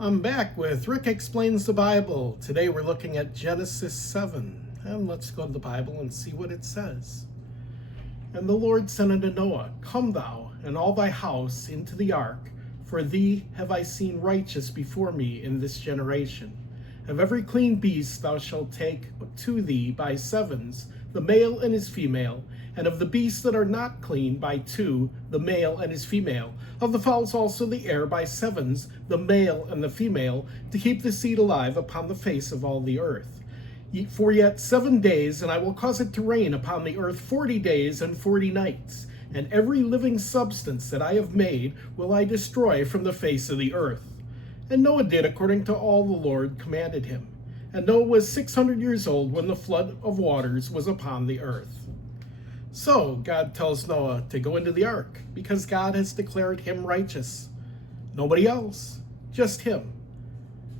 I'm back with Rick Explains the Bible. Today we're looking at Genesis 7. And let's go to the Bible and see what it says. And the Lord said unto Noah, Come thou and all thy house into the ark, for thee have I seen righteous before me in this generation. Of every clean beast thou shalt take to thee by sevens, the male and his female, and of the beasts that are not clean by two, the male and his female, of the fowls also the air by sevens, the male and the female, to keep the seed alive upon the face of all the earth. For yet 7 days, and I will cause it to rain upon the earth 40 days and 40 nights, and every living substance that I have made will I destroy from the face of the earth. And Noah did according to all the Lord commanded him. And Noah was 600 years old when the flood of waters was upon the earth. So God tells Noah to go into the ark because God has declared him righteous. Nobody else, just him,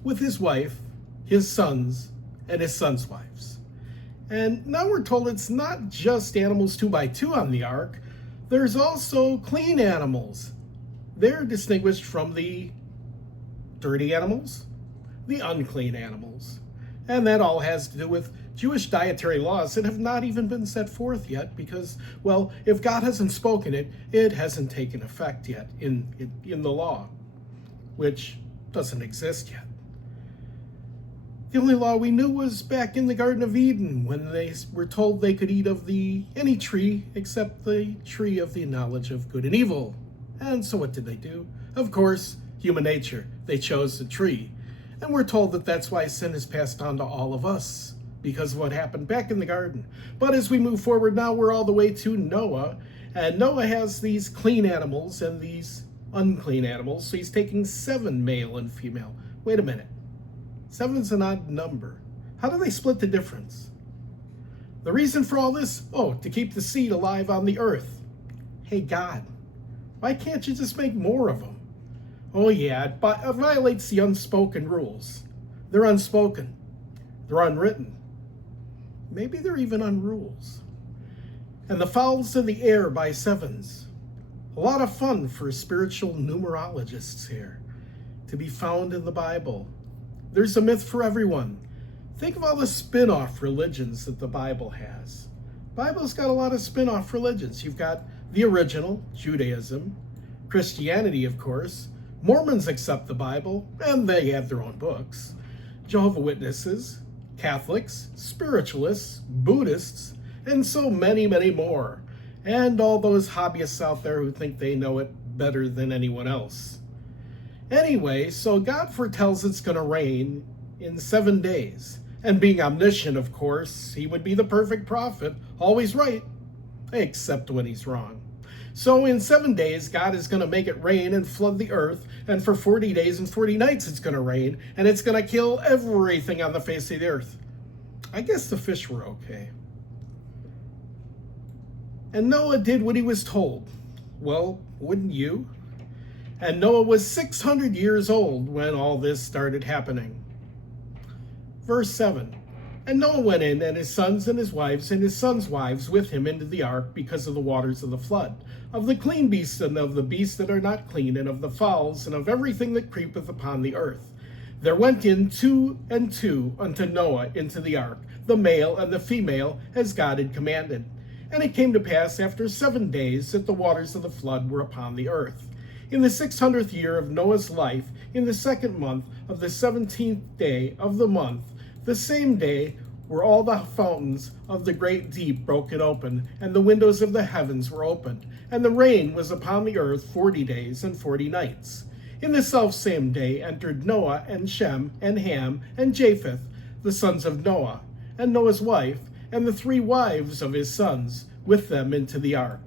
with his wife, his sons, and his sons' wives. And now we're told it's not just animals 2 by 2 on the ark. There's also clean animals. They're distinguished from the dirty animals, the unclean animals. And that all has to do with Jewish dietary laws that have not even been set forth yet because, well, if God hasn't spoken it, it hasn't taken effect yet in the law, which doesn't exist yet. The only law we knew was back in the Garden of Eden when they were told they could eat of any tree except the tree of the knowledge of good and evil. And so what did they do? Of course, human nature. They chose the tree. And we're told that that's why sin is passed on to all of us, because of what happened back in the garden. But as we move forward now, we're all the way to Noah. And Noah has these clean animals and these unclean animals. So he's taking 7 male and female. Wait a minute. 7 is an odd number. How do they split the difference? The reason for all this? Oh, to keep the seed alive on the earth. Hey, God, why can't you just make more of them? Oh yeah, it violates the unspoken rules. They're unspoken. They're unwritten. Maybe they're even unrules. And the fowls of the air by sevens. A lot of fun for spiritual numerologists here to be found in the Bible. There's a myth for everyone. Think of all the spin-off religions that the Bible has. The Bible's got a lot of spin-off religions. You've got the original, Judaism, Christianity, of course. Mormons accept the Bible, and they have their own books. Jehovah's Witnesses, Catholics, Spiritualists, Buddhists, and so many, many more. And all those hobbyists out there who think they know it better than anyone else. Anyway, so God foretells it's going to rain in 7 days. And being omniscient, of course, he would be the perfect prophet, always right, except when he's wrong. So in 7 days, God is going to make it rain and flood the earth, and for 40 days and 40 nights it's going to rain, and it's going to kill everything on the face of the earth. I guess the fish were okay. And Noah did what he was told. Well, wouldn't you? And Noah was 600 years old when all this started happening. Verse 7. And Noah went in, and his sons and his wives and his sons' wives with him into the ark because of the waters of the flood, of the clean beasts and of the beasts that are not clean, and of the fowls and of everything that creepeth upon the earth. There went in 2 and 2 unto Noah into the ark, the male and the female, as God had commanded. And it came to pass after 7 days that the waters of the flood were upon the earth. In the 600th year of Noah's life, in the 2nd month of the 17th day of the month, the same day were all the fountains of the great deep broken open, and the windows of the heavens were opened, and the rain was upon the earth 40 days and 40 nights. In the selfsame day entered Noah and Shem and Ham and Japheth, the sons of Noah, and Noah's wife, and the 3 wives of his sons, with them into the ark.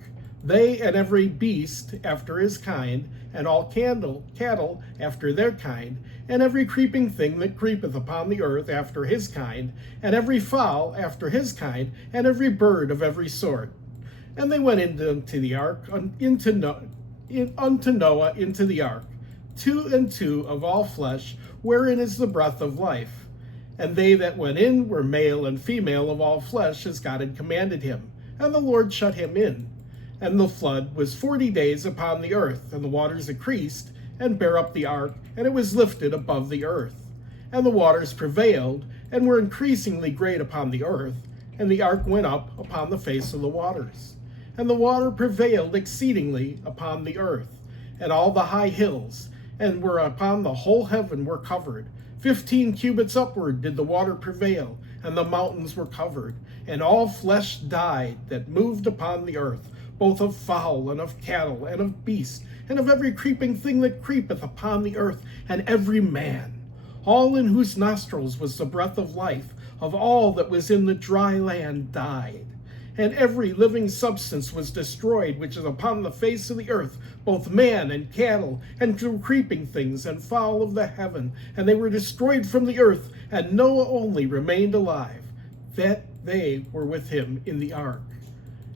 They and every beast after his kind, and all cattle after their kind, and every creeping thing that creepeth upon the earth after his kind, and every fowl after his kind, and every bird of every sort. And they went into the ark, unto Noah into the ark, 2 and 2 of all flesh, wherein is the breath of life. And they that went in were male and female of all flesh, as God had commanded him. And the Lord shut him in. And the flood was 40 days upon the earth, and the waters increased, and bare up the ark, and it was lifted above the earth. And the waters prevailed, and were increasingly great upon the earth, and the ark went up upon the face of the waters. And the water prevailed exceedingly upon the earth, and all the high hills, and were upon the whole heaven were covered. 15 cubits upward did the water prevail, and the mountains were covered. And all flesh died that moved upon the earth, both of fowl, and of cattle, and of beasts, and of every creeping thing that creepeth upon the earth, and every man, all in whose nostrils was the breath of life, of all that was in the dry land died. And every living substance was destroyed, which is upon the face of the earth, both man and cattle, and creeping things, and fowl of the heaven. And they were destroyed from the earth, and Noah only remained alive, that they were with him in the ark.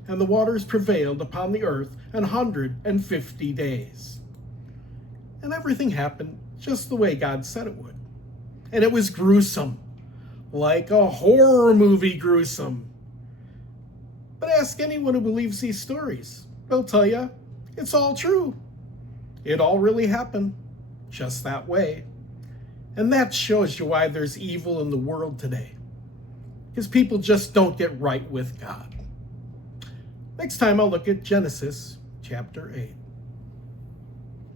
And the waters prevailed upon the earth 150 days. And everything happened just the way God said it would. And it was gruesome, like a horror movie gruesome. But ask anyone who believes these stories. They'll tell you it's all true. It all really happened just that way. And that shows you why there's evil in the world today. Because people just don't get right with God. Next time I'll look at Genesis chapter 8.